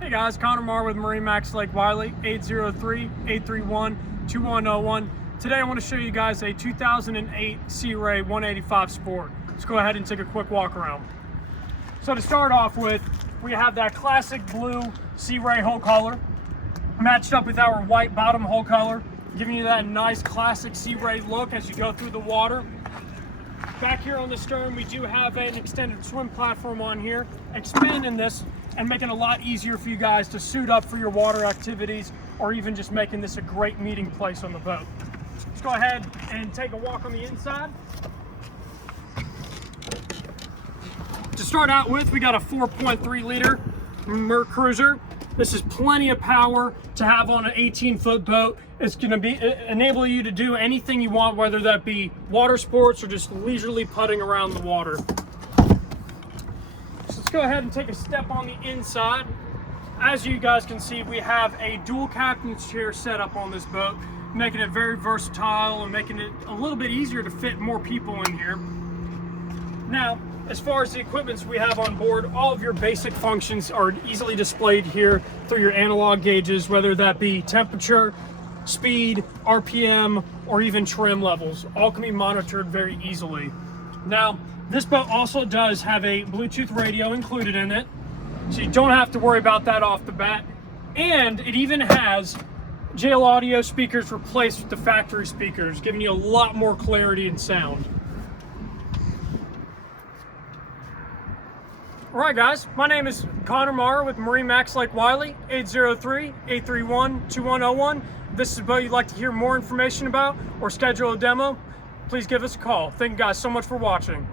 Hey guys, Connor Marr with MarineMax Lake Wylie, 803-831-2101. Today I want to show you guys a 2008 SeaRay 185 Sport. Let's go ahead and take a quick walk around. So to start off with, we have that classic blue SeaRay hull color matched up with our white bottom hull color, giving you that nice classic SeaRay look as you go through the water. Back here on the stern, we do have an extended swim platform on here, expanding this and making it a lot easier for you guys to suit up for your water activities, or even just making this a great meeting place on the boat. Let's go ahead and take a walk on the inside. To start out with, we got a 4.3 liter Mer Cruiser. This is plenty of power to have on an 18-foot boat. It's going to enable you to do anything you want, whether that be water sports or just leisurely putting around the water. So let's go ahead and take a step on the inside. As you guys can see, we have a dual captain's chair set up on this boat, making it very versatile and making it a little bit easier to fit more people in here. Now, as far as the equipment we have on board, all of your basic functions are easily displayed here through your analog gauges, whether that be temperature, speed, RPM, or even trim levels. All can be monitored very easily. Now, this boat also does have a Bluetooth radio included in it, so you don't have to worry about that off the bat. And it even has JL audio speakers replaced with the factory speakers, giving you a lot more clarity and sound. All right, guys, my name is Connor Marr with MarineMax Lake Wylie, 803-831-2101. If this is a boat you'd like to hear more information about or schedule a demo, please give us a call. Thank you guys so much for watching.